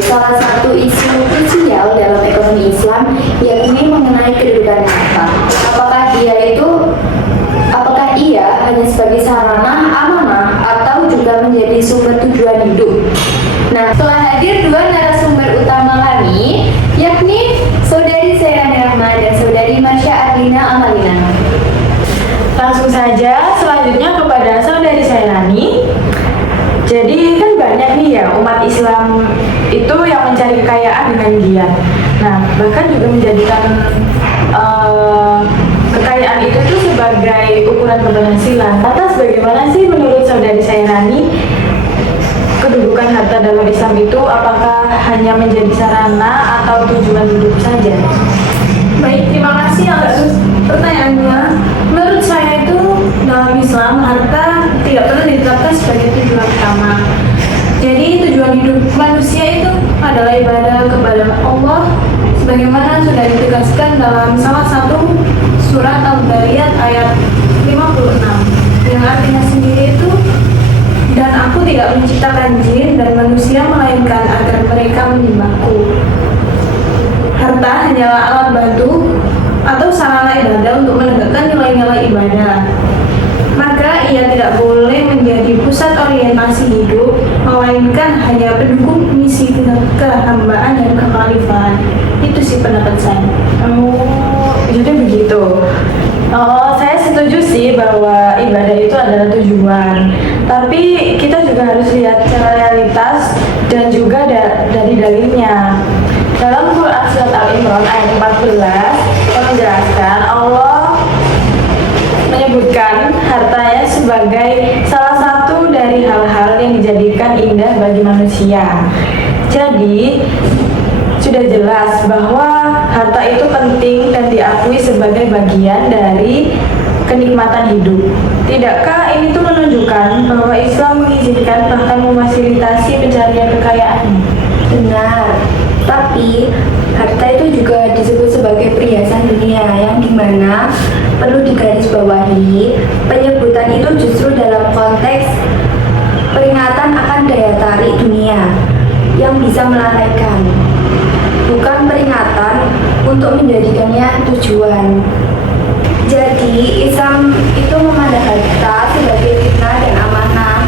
salah satu isu krusial dalam ekonomi Islam, yakni mengenai kedudukan harta. Apakah ia hanya sebagai sarana, amanah, atau juga menjadi sumber tujuan hidup? Nah, telah hadir dua narasumber utama kami, yakni Saudari Sairani Rahma dan Saudari Marsha Adlina Amalina. Langsung saja selanjutnya kepada Saudari Sairani. Jadi kan banyak nih ya umat Islam itu yang mencari kekayaan dengan giat. Nah, bahkan juga menjadikan kekayaan itu tuh sebagai ukuran keberhasilan. Lantas bagaimana sih menurut Saudari Sairani kedudukan harta dalam Islam itu, apakah hanya menjadi sarana atau tujuan hidup saja? Baik, terima kasih atas pertanyaannya. Menurut saya itu dalam Islam harta tidak perlu ditetapkan sebagai tujuan utama. Jadi tujuan hidup manusia itu adalah ibadah kepada Allah, sebagaimana sudah ditegaskan dalam salah satu surat Al-Bariyat ayat 56, yang artinya sendiri itu, dan aku tidak menciptakan jin dan manusia melainkan agar mereka menyembahku. Harta hanyalah alat bantu atau sarana ibadah untuk menegakkan nilai-nilai ibadah. Maka ia tidak boleh menjadi pusat orientasi hidup, melainkan hanya pendukung misi kehambaan dan kekhalifahan. Itu sih pendapat saya. Oh, jadi begitu. Oh, saya setuju sih bahwa ibadah itu adalah tujuan. Tapi kita juga harus lihat secara realitas dan juga dari dalilnya. Dalam Quran Surat Al-Imran ayat 14 yang menjelaskan, Allah menyebutkan hartanya sebagai salah satu dari hal-hal yang dijadikan indah bagi manusia. Jadi sudah jelas bahwa harta itu penting dan diakui sebagai bagian dari kenikmatan hidup. Tidakkah ini tuh menunjukkan bahwa Islam mengizinkan bahkan memfasilitasi pencarian kekayaan? Benar, tapi harta itu juga disebut sebagai perhiasan dunia, yang dimana perlu digarisbawahi, penyebutan itu justru dalam konteks peringatan akan daya tarik dunia yang bisa melalaikan, bukan peringatan untuk menjadikannya tujuan. Jadi Islam itu memandang harta sebagai fitnah dan amanah.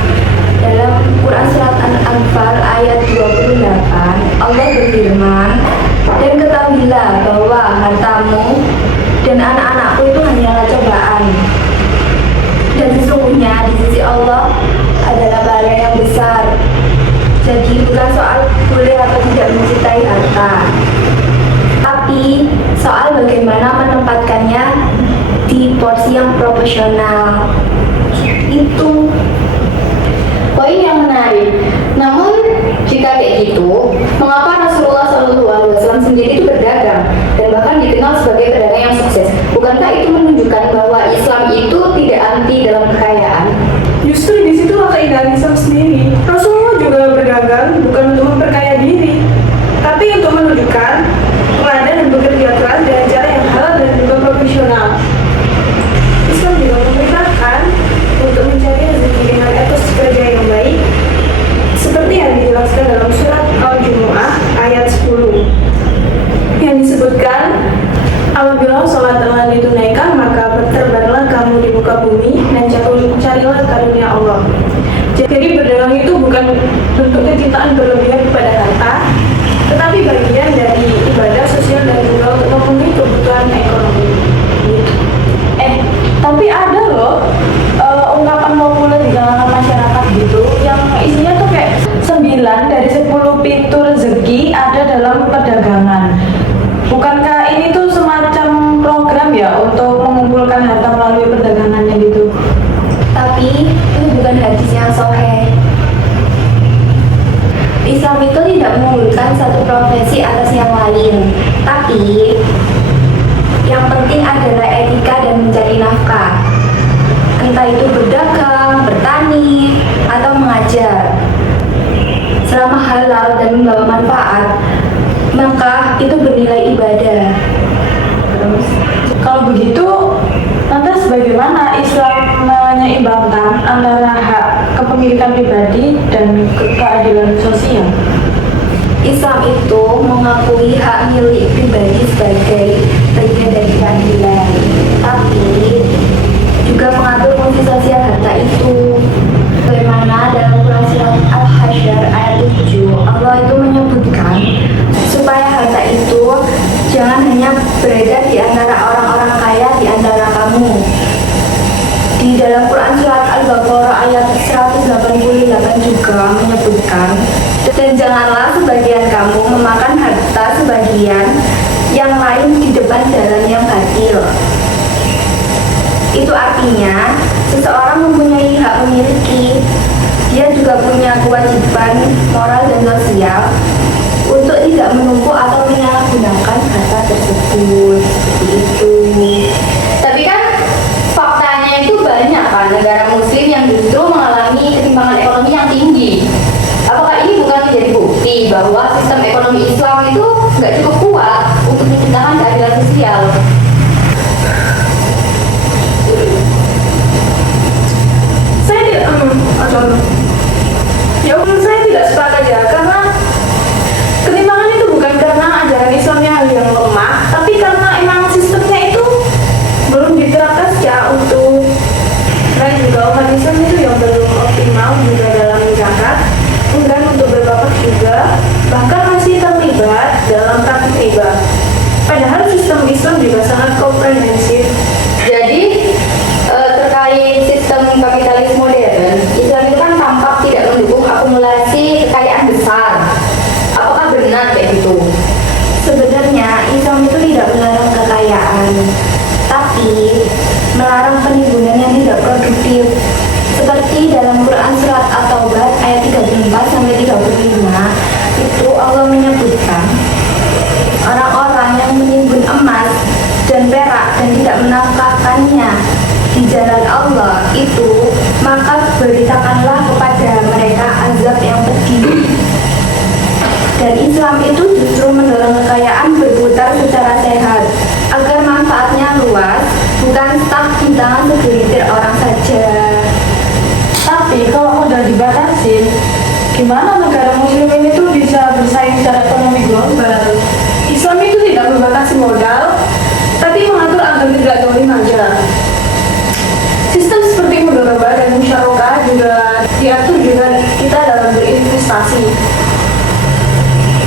Dalam Quran Surat Al-Anfal ayat 28, Allah berfirman, dan ketahuilah bahwa hartamu dan anak-anakku itu hanyalah cobaan, dan sesungguhnya di sisi Allah adalah pahala yang besar. Jadi bukan soal boleh atau tidak mencintai harta, tapi soal bagaimana menempatkannya di porsi yang proporsional. Itu poin yang menarik. Namun jika kayak gitu, mengapa Rasulullah SAW sendiri itu berdagang dan bahkan dikenal sebagai pedagang yang sukses? Bukankah itu menunjukkan bahwa Islam itu tidak anti dalam kekayaan? Justru di situ keindahan Islam sendiri. Rasulullah juga berdagang bukan untuk memperkaya diri, tapi untuk menunjukkan teladan dan bekerja keras dengan cara yang halal dan juga profesional. Islam juga memerintahkan untuk mencari rezeki dengan etos kerja yang baik, seperti yang dijelaskan dalam surat Al-Jumu'ah ayat 10, yang disebutkan, apabila sholat telah ditunaikan, maka berterbanlah kamu di muka bumi dan carilah karunia Allah. Jadi berdagang itu bukan bentuk kecintaan berlebihan kepada harta, tetapi bagian dari ibadah sosial dan juga untuk memenuhi kebutuhan ekonomi. Tapi ada loh ungkapan populer di kalangan masyarakat gitu yang isinya tuh kayak 9 dari 10 pintu rezeki ada dalam perdagangan. Bukankah ini tuh semacam program ya untuk mengumpulkan harta melalui perdagangannya gitu? Tapi itu bukan hadis yang sahih. Islam itu tidak mengunggulkan satu profesi atas yang lain, tapi yang penting adalah etika dan mencari nafkah. Entah itu berdagang, bertani, atau mengajar. Selama halal dan membawa manfaat, maka itu bernilai ibadah. Kalau begitu, lantas bagaimana Islam menyeimbangkan antara hak kepemilikan pribadi dan keadilan sosial? Islam itu mengakui hak milik pribadi sebagai bagian dari keadilan, tapi juga mengatur fungsi sosial harta itu. Bagaimana dalam Quran surat Al-Hasyr ayat 7, Allah itu menyebutkan supaya harta itu jangan hanya beredar di antara orang-orang kaya di antara kamu. Di dalam Quran surat Al-Baqarah ayat 188 juga menyebutkan, dan janganlah sebagian kamu memakan harta sebagian yang lain di depan jalan yang batil. Itu artinya seseorang mempunyai hak memiliki, dia juga punya kewajiban moral dan sosial untuk tidak menumpuk atau menyalahgunakan harta tersebut. Seperti itu. Tapi kan faktanya itu banyak kan negara muslim yang justru mengalami ketimpangan ekonomi yang tinggi. Apakah ini bukan menjadi bukti bahwa sistem ekonomi Islam itu nggak cukup kuat untuk menciptakan keadilan sosial? Saya tidak ya menurut saya tidak sepakat ya, karena ketimpangan itu bukan karena ajaran Islamnya yang lemah, tapi karena emang sistemnya itu belum diterapkan secara utuh. Dan juga umat Islam itu yang belum optimal juga dalam zakat, enggan untuk berbakat juga, bahkan masih terlibat dalam praktik riba. Padahal sistem Islam juga sangat komprehensif. Jadi terkait sistem kapitalis modern, Islam itu kan tampak tidak mendukung akumulasi kekayaan besar. Apakah benar kayak gitu? Sebenarnya Islam itu tidak melarang kekayaan, tapi melarang penimbunan yang tidak produktif. Seperti dalam Quran surat At-Taubah ayat 34 sampai 35, itu Allah menyebutkan orang-orang yang menimbun emas dan perak dan tidak menafkahkannya di jalan Allah itu, maka beritakanlah kepada mereka azab yang pedih. Dan Islam itu justru mendorong kekayaan berputar secara sehat agar manfaatnya luas, bukan stuck di tangan segelintir orang saja. Tapi kalau udah dibatasin, gimana negara muslim ini tuh bisa bersaing secara ekonomi global? Islam itu tidak membatasi modal, tapi mengatur agar tidak zalim aja. Sistem seperti mudharabah dan musyarakah juga diatur juga kita dalam berinvestasi.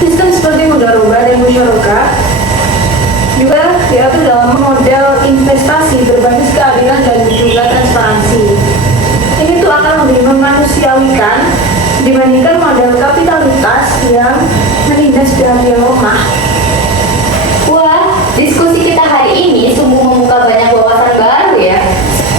Sistem seperti mudharabah dan musyarakah juga diatur dalam model investasi berbasis keadilan dan juga transparansi. Ini tuh akan lebih memanusiawikan dibandingkan model kapitalitas yang menindas pihak yang lemah. Wah, diskusi kita hari ini sungguh membuka banyak wawasan baru ya.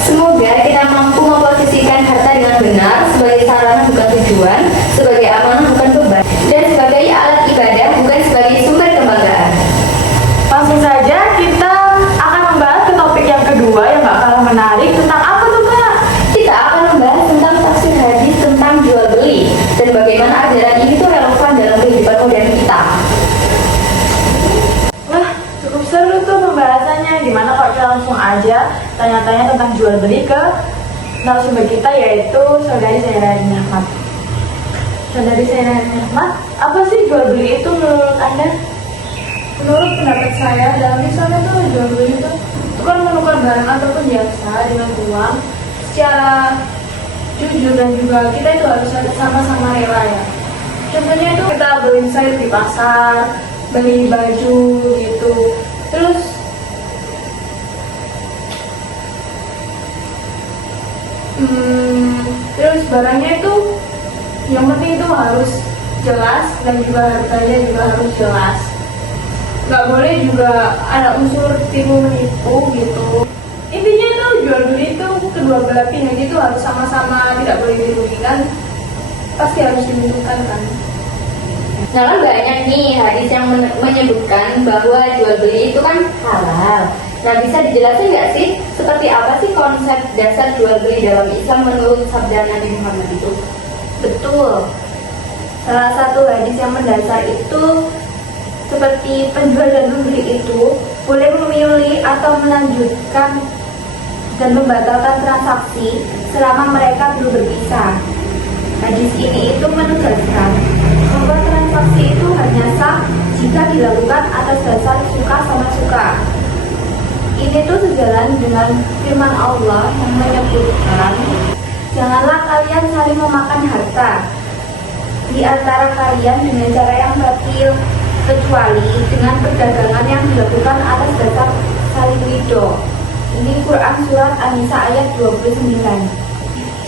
Semoga kita mampu memposisikan harta dengan benar sebagai sarana bukan tujuan, sebagai amanah bukan beban, dan sebagai alat ibadah bukan sebagai sumber kebanggaan. Langsung saja kita akan membahas ke topik yang kedua yang gak kalah menarik. Tentang apa tuh Kak? Kita akan membahas tentang tafsir hadis tentang jual beli dan bagaimana ajaran ini tuh relevan dalam kehidupan modern kita. Wah, cukup seru tuh pembahasannya. Gimana kalau kita langsung aja tanya-tanya tentang jual beli ke narasumber kita, yaitu Saudari Zaira Ahmad. Saudari Zaira Ahmad, apa sih jual beli itu menurut Anda? Menurut pendapat saya, dalam Islam itu jual beli itu tukar menukar barang ataupun jasa dengan uang secara jujur, dan juga kita itu harus sama-sama rela ya. Contohnya itu kita beli sayur di pasar, beli baju gitu, terus barangnya itu yang penting itu harus jelas dan juga harganya juga harus jelas. Nggak boleh juga ada unsur tipu menipu gitu. Intinya itu jual beli itu kedua belah pihak itu harus sama-sama, tidak boleh dirugikan, pasti harus diuntungkan kan. Nah kan banyak nih hadis yang menyebutkan bahwa jual beli itu kan halal. Nah bisa dijelasin nggak sih seperti apa sih konsep dasar jual beli dalam Islam menurut sabda Nabi Muhammad itu? Betul. Salah satu hadis yang mendasar itu seperti penjual dan pembeli itu boleh memilih atau melanjutkan dan membatalkan transaksi selama mereka belum berpisah. Hadis ini itu menegaskan bahwa transaksi itu hanya sah jika dilakukan atas dasar suka sama suka. Ini tuh sejalan dengan firman Allah yang menyebutkan, janganlah kalian saling memakan harta di antara kalian dengan cara yang batil, kecuali dengan perdagangan yang dilakukan atas dasar saling ridho. Ini Quran Surat An-Nisa ayat 29.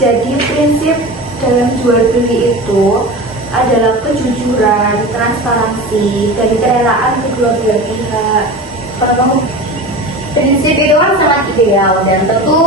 Jadi prinsip dalam jual beli itu adalah kejujuran, transparansi, dan kerelaan kedua belah pihak. Prinsip itu kan sangat ideal dan tentu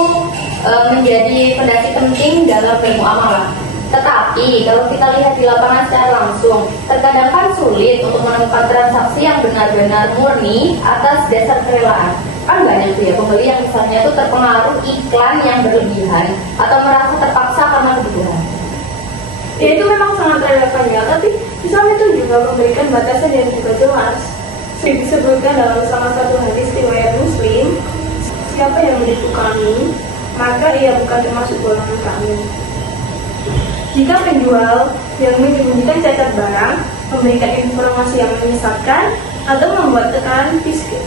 menjadi fondasi penting dalam bermuamalah. Tetapi kalau kita lihat di lapangan secara langsung, terkadang kan sulit untuk menemukan transaksi yang benar-benar murni atas dasar kerelaan. Kan banyak tuh ya pembeli yang misalnya itu terpengaruh iklan yang berlebihan atau merasa terpaksa karena kebutuhan. Ya itu memang sangat relevan ya, tapi Islam itu juga memberikan batasan yang juga jelas. Disebutkan dalam salah satu hadis riwayat Muslim, siapa yang menipu kami, maka ia bukan termasuk golongan kami. Jika penjual yang menyembunyikan cacat barang, memberikan informasi yang menyesatkan, atau membuat tekanan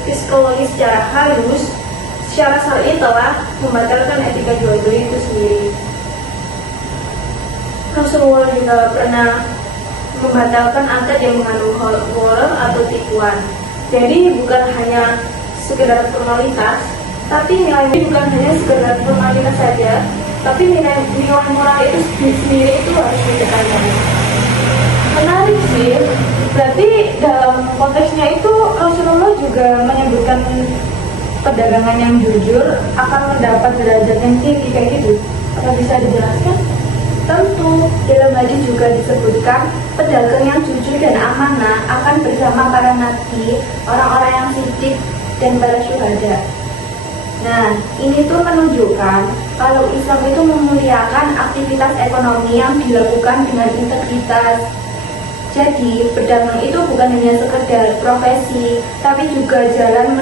psikologis secara halus, secara syar'i telah membatalkan etika jual beli itu sendiri. Rasulullah juga pernah membatalkan akad yang mengandung gharar atau tipuan. Jadi bukan hanya sekedar formalitas, tapi nilainya bukan hanya sekedar formalitas saja, tapi nilai moral itu sendiri itu harus ditekankan. Menarik sih, berarti dalam konteksnya itu Rasulullah juga menyebutkan perdagangan yang jujur akan mendapat derajat yang tinggi kayak gitu. Apa bisa dijelaskan? Tentu, dalam hadis juga disebutkan pedagang yang jujur dan amanah akan bersama para nabi, orang-orang yang sidik, dan para syuhada. Nah, ini tuh menunjukkan kalau Islam itu memuliakan aktivitas ekonomi yang dilakukan dengan integritas. Jadi, berdagang itu bukan hanya sekedar profesi, tapi juga jalan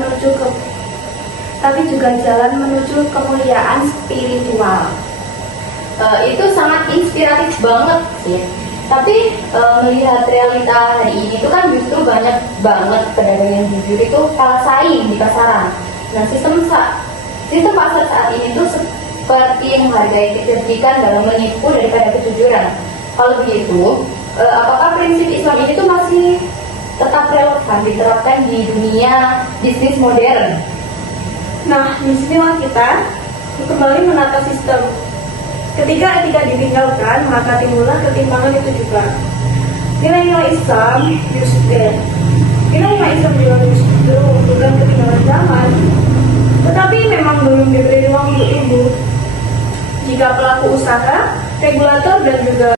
menuju kemuliaan spiritual. Itu sangat inspiratif banget sih. Tapi melihat realita hari ini itu kan justru banyak banget pedagang yang jujur itu kalah saing di pasaran. Nah, sistem pasar saat ini tuh seperti menghargai kecerdikan dalam menipu daripada kejujuran. Kalau begitu, apakah prinsip Islam ini tuh masih tetap relevan diterapkan di dunia bisnis modern? Nah, disinilah kita kembali menata sistem. Ketika etika ditinggalkan, maka timbullah ketimpangan itu juga. Nilai-nilai Islam justru nilai-nilai Islam juga justru bukan ketinggalan zaman, tetapi memang belum diberi ruang untuk tumbuh. Jika pelaku usaha, regulator dan juga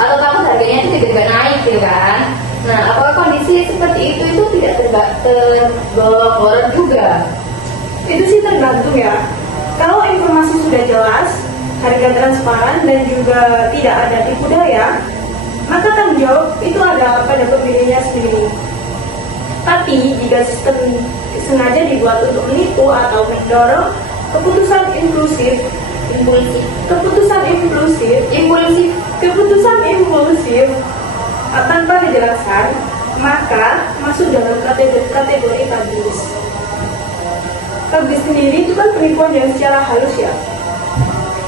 atau takut harganya itu tidak naik gitu kan. Nah, apakah kondisi seperti itu tidak tergolong juga? itu sih tergantung ya. Kalau informasi sudah jelas, harga transparan dan juga tidak ada tipu daya, maka tanggung jawab itu ada pada pembelinya sendiri. Tapi jika sistem sengaja dibuat untuk menipu atau mendorong keputusan impulsif, keputusan impulsif tanpa kejelasan, maka masuk dalam kategori publis. Publis sendiri itu kan penipuan yang secara halus ya.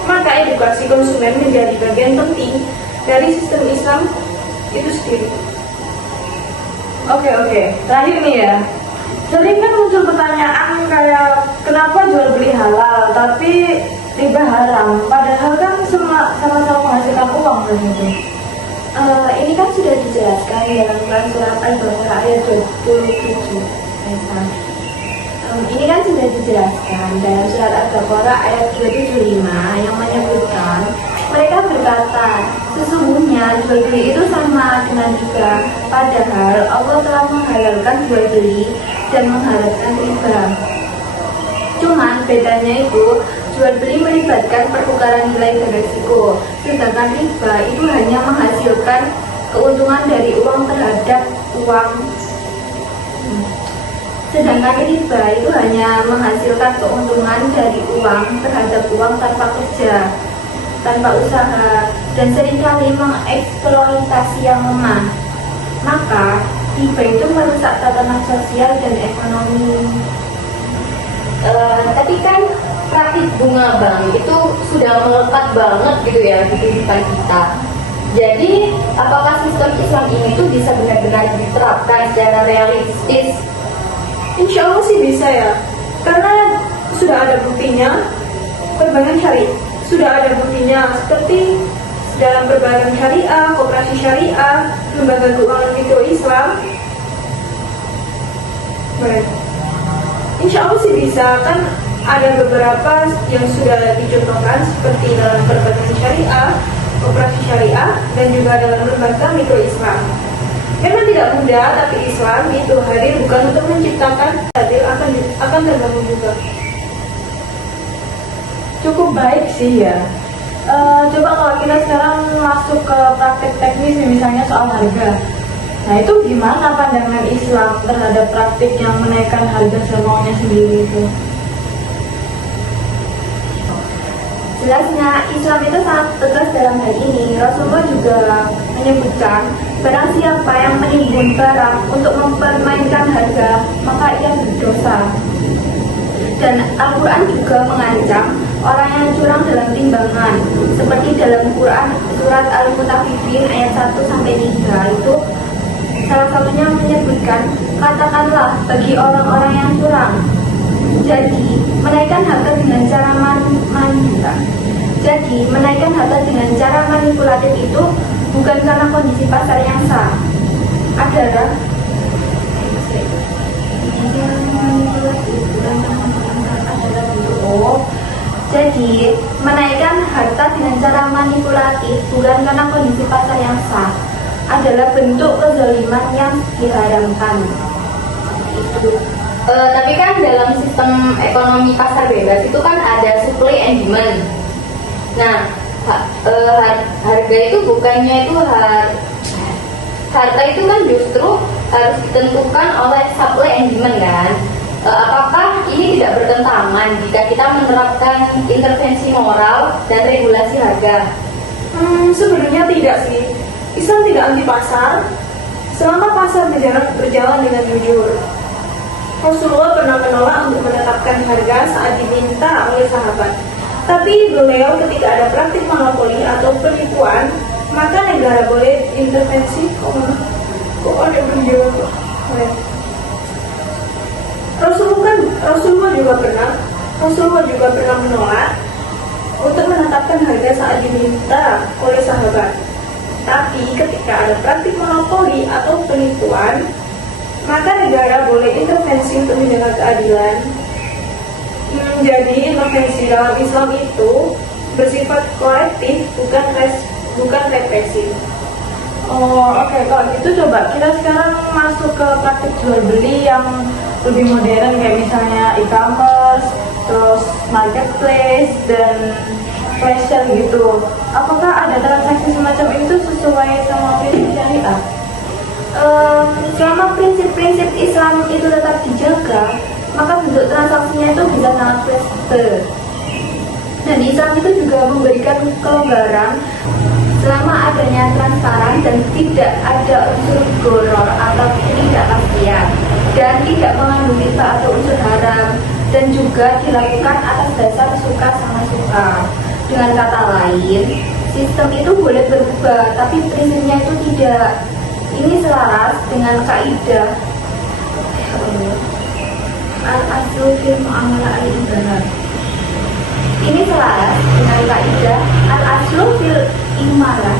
Maka edukasi konsumen menjadi bagian penting dari sistem Islam itu sendiri. Oke. Terakhir nih ya. Sering kan muncul pertanyaan kayak kenapa jual beli halal tapi riba haram? Padahal kan sama-sama menghasilkan uang kan itu. Ini kan sudah dijelaskan dalam Quran surat Al-Baqarah ayat 27. Ini kan sudah dijelaskan dalam surat Al-Baqarah ayat 275 yang menyebutkan mereka berkata, sesungguhnya jual beli itu sama dengan riba. Padahal Allah telah menghalalkan jual beli dan menghalalkan riba. Cuman bedanya itu jual beli melibatkan pertukaran nilai dan risiko, sedangkan riba itu hanya menghasilkan keuntungan dari uang terhadap uang. Sedangkan riba itu hanya menghasilkan keuntungan dari uang terhadap uang tanpa kerja, tanpa usaha, dan seringkali mengeksploitasi yang lemah. Maka riba itu merusak tatanan sosial dan ekonomi. Tapi kan praktik bunga bank itu sudah melekat banget gitu ya di kehidupan kita. Jadi apakah sistem Islam ini tuh bisa benar-benar diterapkan secara realistis? Insya Allah sih bisa ya, karena sudah ada buktinya. Perbankan syariah sudah ada buktinya, seperti dalam perbankan syariah, koperasi syariah, lembaga keuangan mikro Islam. Baik. Insya Allah sih bisa, kan ada beberapa yang sudah dicontohkan seperti dalam perbankan syariah, koperasi syariah, dan juga dalam lembaga mikro Islam. Memang tidak mudah, tapi Islam itu hadir bukan untuk menciptakan, hadir akan terbangun juga. Cukup baik sih ya. Coba kalau kita sekarang masuk ke praktik teknis misalnya soal harga. Nah itu gimana pandangan Islam terhadap praktik yang menaikkan harga semaunya sendiri itu? Jelasnya Islam itu sangat tegas dalam hal ini. Rasulullah juga menyebutkan barang siapa yang menimbun barang untuk mempermainkan harga, maka ia berdosa. Dan Al-Quran juga mengancam orang yang curang dalam timbangan, seperti dalam Quran surat Al-Mutaffifin ayat 1-3 itu salah satunya menyebutkan, katakanlah bagi orang-orang yang curang. Jadi menaikkan harga dengan cara manipulatif itu bukan karena kondisi pasar yang sah, adalah jadi menaikkan harta dengan cara manipulatif bukan karena kondisi pasar yang sah, adalah bentuk kezaliman yang diharamkan. Itu. Tapi kan dalam sistem ekonomi pasar bebas itu kan ada supply and demand. Nah, harga itu bukannya itu harta itu kan justru harus ditentukan oleh supply and demand kan. Apakah ini tidak bertentangan jika kita menerapkan intervensi moral dan regulasi harga? Sebenarnya tidak sih. Islam tidak anti pasar selama pasar berjalan dengan jujur. Rasulullah pernah menolak untuk menetapkan harga saat diminta oleh sahabat. Tapi beliau ketika ada praktik monopoli atau penipuan, maka negara boleh intervensi. Rasulullah juga pernah menolak untuk menetapkan harga saat diminta oleh sahabat. Tapi ketika ada praktik monopoli atau penipuan, maka negara boleh intervensi untuk menjaga keadilan. Jadi intervensi dalam Islam itu bersifat kolektif, bukan represif. Oke. Kalau gitu coba kita sekarang masuk ke praktik jual beli yang lebih modern kayak misalnya e-commerce, terus marketplace dan flash sale gitu. Apakah ada transaksi semacam itu sesuai sama prinsip syariah? selama prinsip-prinsip Islam itu tetap dijaga, maka bentuk transaksinya itu bisa sangat fleksibel. Dan Islam itu juga memberikan kelonggaran selama adanya transparan dan tidak ada unsur goror atau ketidakpastian, dan tidak mengandung riba atau unsur haram, dan juga dilakukan atas dasar suka sama suka. Dengan kata lain, sistem itu boleh berubah, tapi prinsipnya itu tidak. Ini selaras dengan kaidah al-aslu fil muamalah al-ibadah. Ini selaras dengan kaidah al-aslu fil imalah.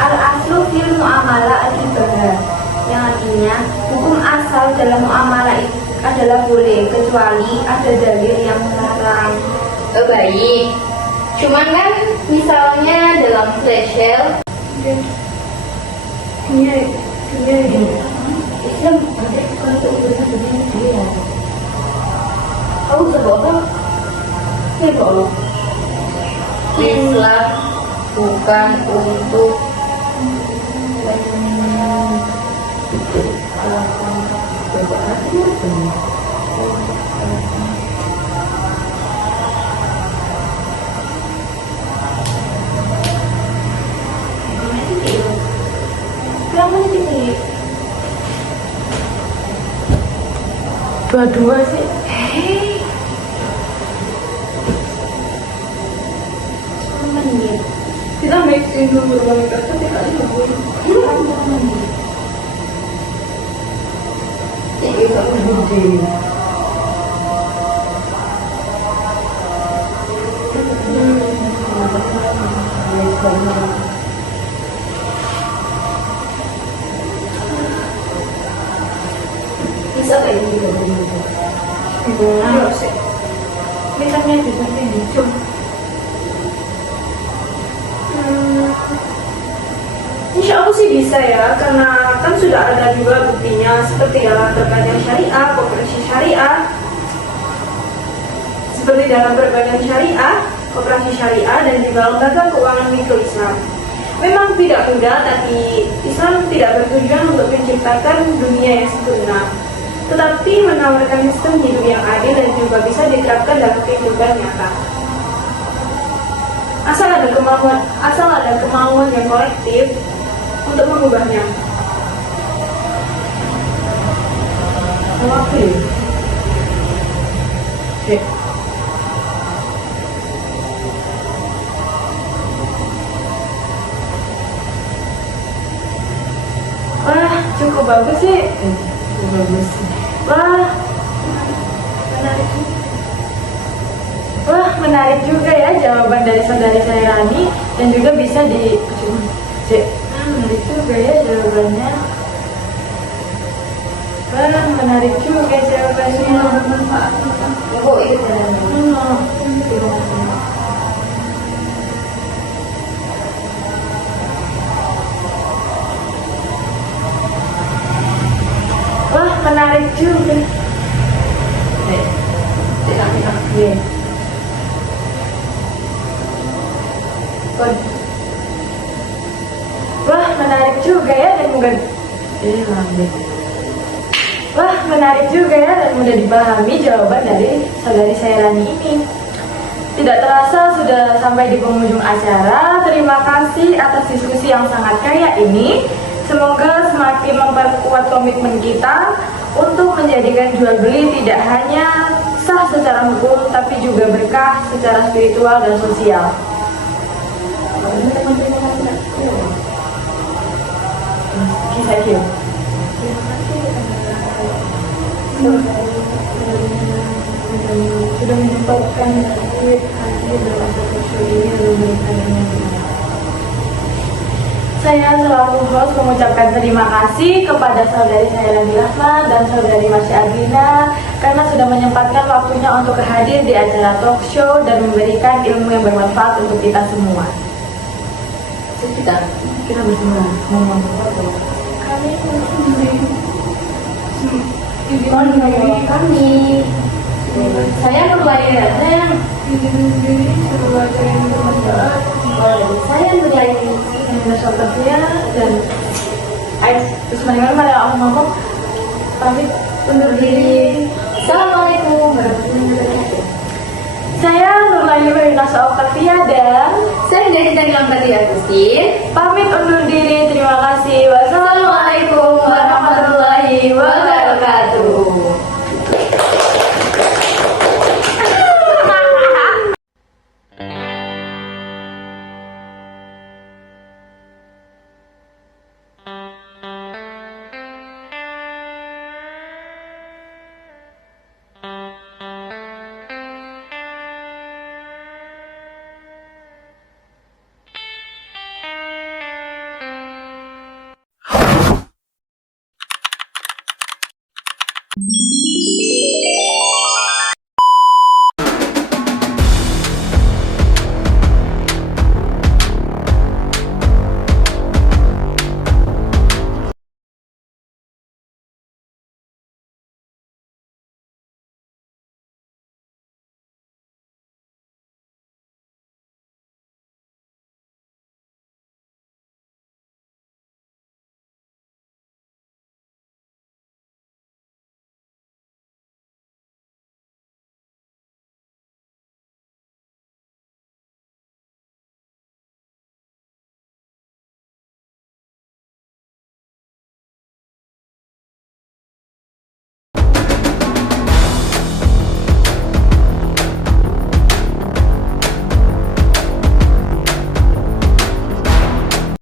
Al-aslu fil muamalah al-ibadah, yang artinya hukum asal dalam muamalah itu adalah boleh kecuali ada dalil yang melarang. Baik. Cuman kan misalnya dalam flash sale Islam kalau keurusan dunia dia. Kamu sebab apa? Sebab Islam bukan untuk Dua-dua sih. Kita mixing dulu berbagai kata, kita dulu. bisa kayak gitu. Misalnya ini, coba. Insya Allah sih bisa ya, karena kan sudah ada juga buktinya seperti dalam perbankan syariah, koperasi syariah, seperti dalam perbankan syariah, koperasi syariah, dan juga lembaga keuangan mikro Islam. Memang tidak mudah, tapi Islam tidak bertujuan untuk menciptakan dunia yang sempurna, tetapi menawarkan sistem hidup yang adil dan juga bisa diterapkan dalam kehidupan nyata. Asal ada kemauan yang kolektif untuk mengubahnya. Apa ya? Wah, cukup bagus sih. Cukup bagus. Wah, menarik. Wah, menarik juga ya jawaban dari saudari saya Rani, dan juga bisa menarik juga ya jawabannya. Wah, menarik juga jawabannya. Oh, itu jalannya. Wah, menarik juga. Iya. Wah, menarik juga ya dan mudah. Wah, menarik juga ya dan mudah dipahami jawaban dari saudari saya Rani ini. Tidak terasa sudah sampai di penghujung acara. Terima kasih atas diskusi yang sangat kaya ini. Semoga semakin memperkuat komitmen kita untuk menjadikan jual beli tidak hanya sah secara hukum, tapi juga berkah secara spiritual dan sosial. Kisah sudah menyempatkan hadir dalam podcast ini dan memberikan Saya selaku host mengucapkan terima kasih kepada saudari saya Rani Rahma dan saudari Masya Adina karena sudah menyempatkan waktunya untuk hadir di acara talk show dan memberikan ilmu yang bermanfaat untuk kita semua. Kita bersama ngomong kami. Saya berlayarnya. saya berlari dan Bismillahirrahmanirrahim. Aku ngomong pamit undur diri. Assalamualaikum warahmatullahi wabarakatuh. Saya Nurlayu Nasa Oktavia dan Saya dari Tanggerang Pati Agustin. pamit undur diri. Terima kasih. Wassalamualaikum Assalamualaikum warahmatullahi wabarakatuh.